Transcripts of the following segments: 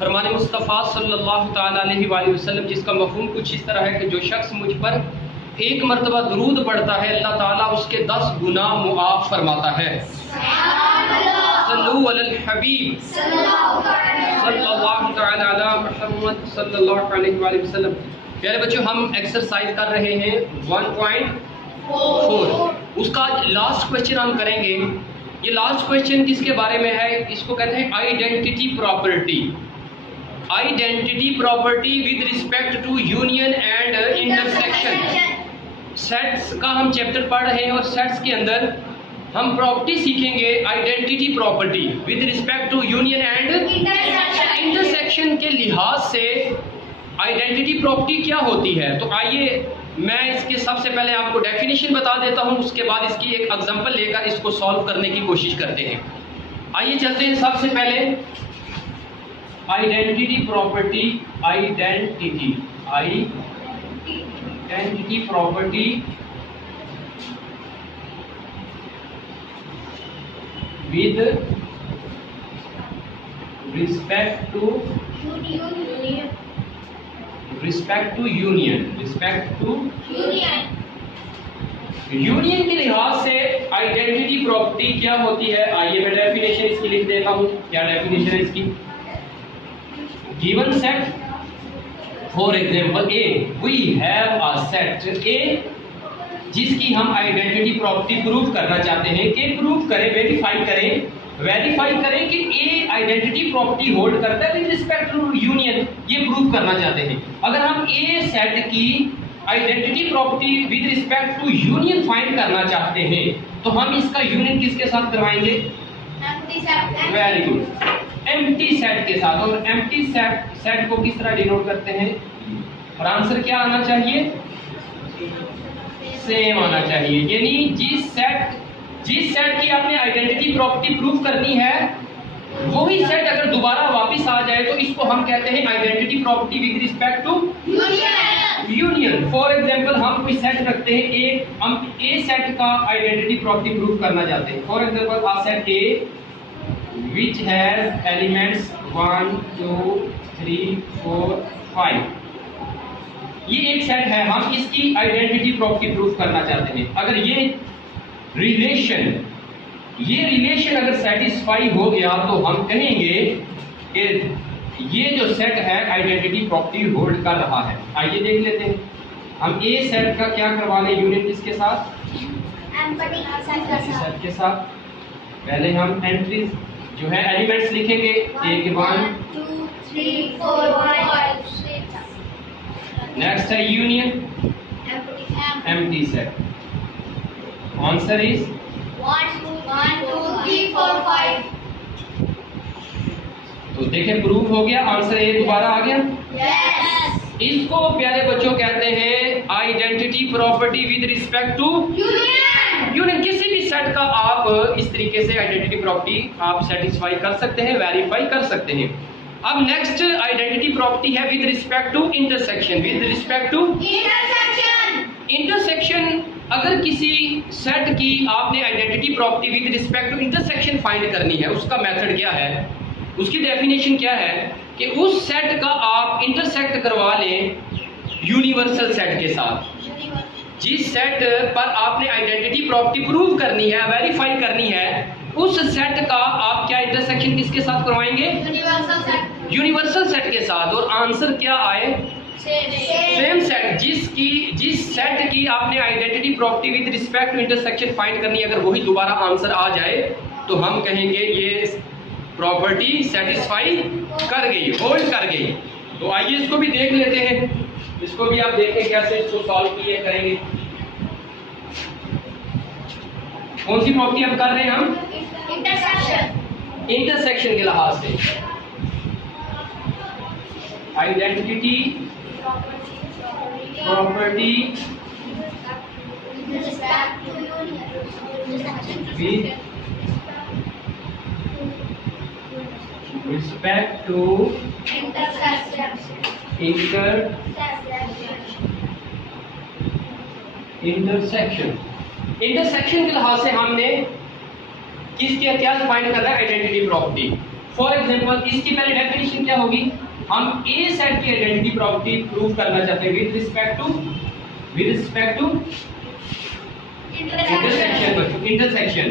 फरमान मुस्तफ़ा सल्लल्लाहु ताला अलैहि वसल्लम जिसका मफ़हूम कुछ इस तरह है कि जो शख्स मुझ पर एक मरतबा दुरूद पढ़ता है अल्लाह ताला उसके 10 गुना मुआफ़ फरमाता है। सल्लल्लाहु अलल हबीब सल्लल्लाहु ताला अला मुहम्मद सल्लल्लाहु अलैहि वसल्लम। प्यारे बच्चों, हम एक्सरसाइज कर रहे हैं 1.4। उसका लास्ट क्वेश्चन हम करेंगे। ये लास्ट क्वेश्चन किसके बारे में है? इसको कहते हैं identity property. Identity property with respect to union and intersection. Sets का हम चैप्टर पढ़ रहे हैं और सेट्स के अंदर हम प्रॉपर्टी सीखेंगे identity property with respect to union and intersection के लिहाज से आइडेंटिटी प्रॉपर्टी क्या होती है। तो आइए मैं इसके सबसे पहले आपको डेफिनेशन बता देता हूं, उसके बाद इसकी एक एग्जांपल लेकर इसको सॉल्व करने की कोशिश करते हैं। आइए चलते हैं सबसे पहले identity property. Identity property with respect to union. Union के लिहाज से आइडेंटिटी प्रॉपर्टी क्या होती है? आइए मैं डेफिनेशन इसकी लिख देता हूं। क्या डेफिनेशन है इसकी? Given set, for example A, we have a set A जिसकी हम आइडेंटिटी प्रॉपर्टी प्रूव करना चाहते हैं कि प्रूव करें, वेरीफाई करें कि ए आइडेंटिटी प्रॉपर्टी होल्ड करता है विद रिस्पेक्ट टू यूनियन। ये प्रूव करना चाहते हैं। अगर हम ए सेट की identity property with respect to union find करना चाहते हैं तो हम इसका यूनियन किसके साथ करवाएंगे? वेरी गुड, एम्प्टी सेट के साथ। और एम्प्टी सेट को किस तरह डिनोट करते हैं? और आंसर क्या आना चाहिए? सेम आना चाहिए। यानी जिस सेट की आपने आइडेंटिटी प्रॉपर्टी प्रूव करनी है वही सेट अगर दोबारा वापस आ जाए तो इसको हम कहते हैं identity property with respect to union. For example हम कोई सेट रखते हैं ए, हम ए सेट का आइडेंटिटी प्रॉपर्टी प्रूव करना चाहते हैं। For example a set A which has elements 1 2 3 4 5। ये एक सेट है, हम इसकी आइडेंटिटी प्रॉपर्टी प्रूफ करना चाहते हैं। अगर ये रिलेशन अगर सेटिस्फाई हो गया तो हम कहेंगे कि ये जो सेट है आइडेंटिटी प्रॉपर्टी होल्ड कर रहा है। आइए देख लेते हैं। हम ए सेट का क्या करवा लें? यूनियन किसके साथ? सेट के साथ। पहले हम एंट्रीज जो है एलिमेंट्स लिखेंगे। एक 1 2 3 4 5। नेक्स्ट है union, empty set. Answer is 1 2 3 4 5। तो देखें प्रूव हो गया, आंसर ए दोबारा आ गया। यस। इसको प्यारे बच्चों कहते हैं identity property with respect to union. किसी भी सेट का आप इस तरीके से आइडेंटिटी प्रॉपर्टी आप सेटिस्फाई कर सकते हैं, वेरीफाई कर सकते हैं। अब नेक्स्ट आइडेंटिटी प्रॉपर्टी है with respect to intersection. With respect to intersection अगर किसी सेट की आपने identity property with respect to intersection find करनी है, उसका मेथड क्या है? उसकी डेफिनेशन क्या है कि उस सेट का आप इंटरसेक्ट करवा लें यूनिवर्सल सेट के साथ। जिस सेट पर आपने आइडेंटिटी प्रॉपर्टी प्रूव करनी है, वेरीफाई करनी है, उस सेट का आप क्या इंटरसेक्शन किसके साथ करवाएंगे? यूनिवर्सल सेट के साथ। और आंसर क्या आए? Same set. जिस सेट की आपने identity property with respect to intersection find करनी है, अगर वही दोबारा आंसर आ जाए तो हम कहेंगे ये प्रॉपर्टी सेटिस्फाई कर गई, होल्ड कर गई। तो आइए इसको भी देख लेते हैं। इसको भी आप देखें कैसे इसको सॉल्व किए करेंगे। कौन सी प्रॉपर्टी हम कर रहे हैं? हम इंटरसेक्शन के लिहाज से identity property with respect to intersection के लिहाज से हमने किसके क्या फाइंड करना है? Identity property. फॉर एग्जांपल इसकी पहले डेफिनेशन क्या होगी, हम ए सेट की आइडेंटिटी प्रॉपर्टी प्रूव करना चाहते हैं विद रिस्पेक्ट टू इंटरसेक्शन।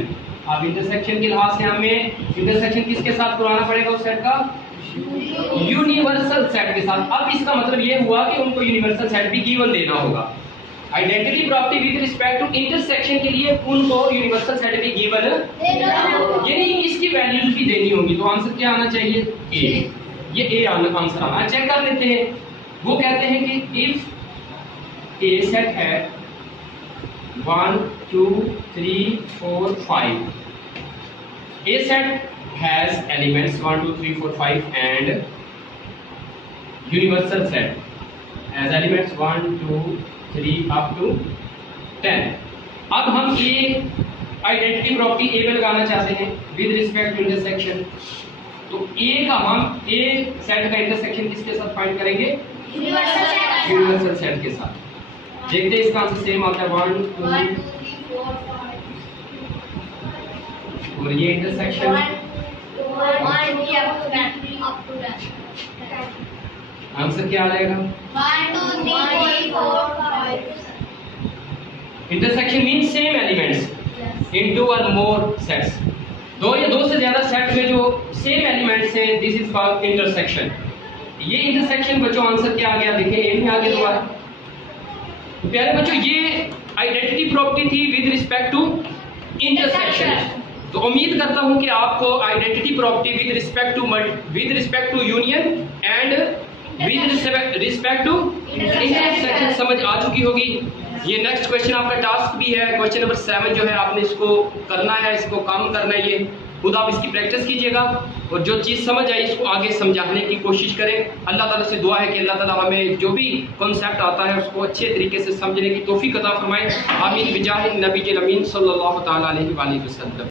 अब इंटरसेक्शन के लिहाज से हमें इंटरसेक्शन किसके साथ पुराना पड़ेगा उस सेट का, यूनिवर्सल सेट के साथ। अब इसका मतलब ये हुआ कि उनको यूनिवर्सल सेट भी गिवन देना होगा। Identity property with respect to intersection के लिए उनको यूनिवर्सल सेट भी गिवन यानी इसकी वैल्यूज भी देनी होगी। तो आंसर क्या आना चाहिए, ए। ये ए आंसर आना। चेक कर लेते हैं। वो कहते हैं कि इफ ए सेट है 1 2 3 4 5, A set has elements 1 2 3 4 5 and universal set has elements 1 2 3 up to 10। अब हम ये आइडेंटिटी प्रॉपर्टी ए में लगाना चाहते हैं विद रिस्पेक्ट टू इंटरसेक्शन। तो ए का हम ए सेट का इंटरसेक्शन किसके साथ फाइंड करेंगे, यूनिवर्सल सेट के साथ। देखते हैं इसका आंसर सेम आता है 1 2 3 4 5 और ये इंटरसेक्शन 1 2 आंसर क्या आ जाएगा, 1 2 3 4 5। Intersection means same elements into और मोर सेट्स। दो या दो से ज्यादा सेट में जो सेम एलिमेंट्स हैं, दिस इज कॉल्ड इंटरसेक्शन। ये इंटरसेक्शन बच्चों आंसर क्या आ गया, देखिए ए में आ गया दोबारा। तो प्यारे बच्चों ये आइडेंटिटी प्रॉपर्टी थी विद रिस्पेक्ट टू इंटरसेक्शन। तो उम्मीद करता हूं कि आपको identity property with respect to union and with respect to intersection समझ आ चुकी होगी। ये नेक्स्ट क्वेश्चन आपका टास्क भी है, क्वेश्चन नंबर 7 जो है आपने इसको करना है, इसको काम करना है। ये खुद आप इसकी प्रैक्टिस कीजिएगा और जो चीज़ समझ आई इसको आगे समझाने की कोशिश करें। अल्लाह ताला से दुआ है कि अल्लाह ताला हमें जो भी कॉन्सेप्ट आता है उसको अच्छे तरीके से समझने की तौफीक अता फरमाए। आमीन बिजाह नबी के अमीन सल्लल्लाहु तआला अलैहि वसल्लम।